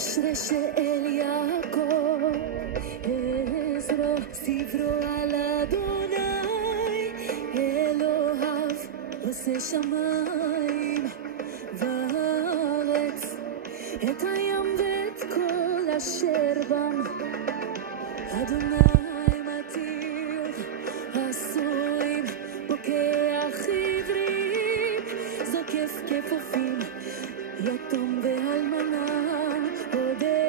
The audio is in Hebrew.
אשרי שאל יעקב עזרו, ספרו על אדוני אלוהיו, עושה שמיים וארץ, את הים ואת כל אשר בם. אדוני מתיר עשויים, פוקח עברים, זוקף כפופים, יתום ואלמנה עודד.